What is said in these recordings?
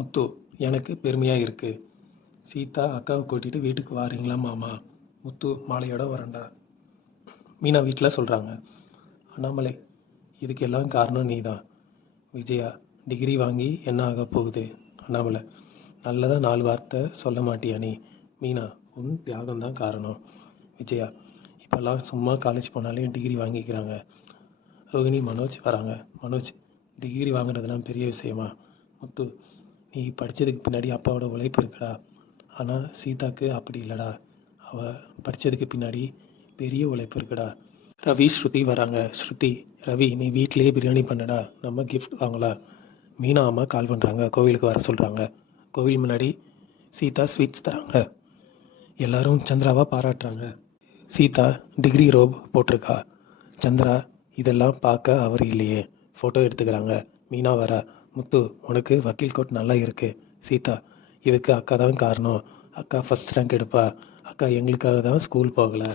முத்து, எனக்கு பெருமையாக இருக்குது. சீதா அக்காவை கூட்டிகிட்டு வீட்டுக்கு வாரீங்களா மாமா? முத்து, மாலையோட வரேன்டா. மீனா வீட்டில் சொல்கிறாங்க. அண்ணாமலை, இதுக்கு எல்லாம் காரணம் நீ தான். விஜயா, டிகிரி வாங்கி என்ன ஆக போகுது? அண்ணாமலை, நல்லதாக 4 வார்த்தை சொல்ல மாட்டியா நீ? மீனா, உன் தியாகம்தான் காரணம். விஜயா, இப்போல்லாம் சும்மா காலேஜ் போனாலே டிகிரி வாங்கிக்கிறாங்க. ரோஹிணி, மனோஜ் வராங்க. மனோஜ், டிகிரி வாங்குறதுலாம் பெரிய விஷயமா? முத்து, நீ படித்ததுக்கு பின்னாடி அப்பாவோட உழைப்பு இருக்குடா. ஆனால் சீதாக்கு அப்படி இல்லைடா. அவள் படித்ததுக்கு பின்னாடி பெரிய உழைப்பு இருக்குடா. ரவி, ஸ்ருதி வராங்க. ஸ்ருதி, ரவி, நீ வீட்டிலேயே பிரியாணி பண்ணடா, நம்ம கிஃப்ட் வாங்கலாம். மீனா அம்மா கால் பண்ணுறாங்க, கோவிலுக்கு வர சொல்கிறாங்க. கோவில் முன்னாடி சீதா ஸ்வீட்ஸ் தராங்க. எல்லாரும் சந்திராவை பாராட்டுறாங்க. சீதா டிகிரி ரோப் போட்டிருக்கா. சந்திரா, இதெல்லாம் பார்க்க அவர் இல்லையே, ஃபோட்டோ எடுத்துக்கிறாங்க. மீனா வர. முத்து, உனக்கு வக்கீல் கோட் நல்லா இருக்குது. சீதா, இதுக்கு அக்கா தான் காரணம். அக்கா ஃபஸ்ட் ரேங்க் எடுப்பா. அக்கா எங்களுக்காக தான் ஸ்கூல் போகலை.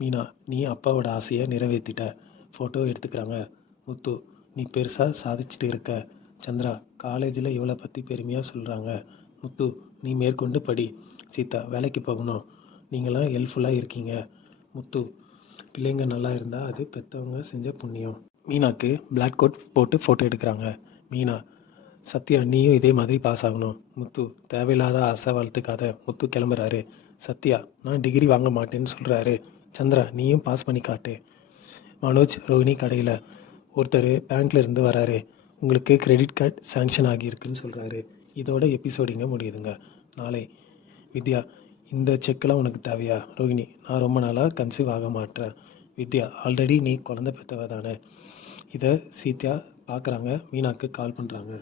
மீனா, நீ அப்பாவோட ஆசையை நிறைவேற்றிட்ட. ஃபோட்டோ எடுத்துக்கிறாங்க. முத்து, நீ பெருசாக சாதிச்சுட்டு இருக்க. சந்திரா, காலேஜில் இவளை பற்றி பெருமையாக சொல்கிறாங்க. முத்து, நீ மேற்கொண்டு படி. சீதா, வேலைக்கு போகணும். நீங்களாம் ஹெல்ப்ஃபுல்லாக இருக்கீங்க. முத்து, பிள்ளைங்க நல்லா இருந்தால் அது பெற்றவங்க செஞ்ச புண்ணியம். மீனாக்கு பிளாக் கோட் போட்டு ஃபோட்டோ எடுக்கிறாங்க. மீனா, சத்யா, நீயும் இதே மாதிரி பாஸ் ஆகணும். முத்து, தேவையில்லாத ஆசை வளர்த்துக்காத. முத்து கிளம்புறாரு. சத்யா, நான் டிகிரி வாங்க மாட்டேன்னு சொல்கிறாரு. சந்திரா, நீயும் பாஸ் பண்ணி காட்டு. மனோஜ், ரோஹிணி கடையில். ஒருத்தர் பேங்க்ல இருந்து வராரு. உங்களுக்கு கிரெடிட் கார்டு சேங்ஷன் ஆகியிருக்குன்னு சொல்கிறாரு. இதோட எபிசோடு இங்கே முடியுதுங்க. நாளை. வித்யா, இந்த செக்கெல்லாம் உனக்கு தேவையா? ரோஹிணி, நான் ரொம்ப நாளாக கன்சீவ் ஆக மாட்டேன். வித்யா, ஆல்ரெடி நீ குழந்தை பெற்றவ தானே. இதை சீத்யா பார்க்குறாங்க. மீனாக்கு கால் பண்ணுறாங்க.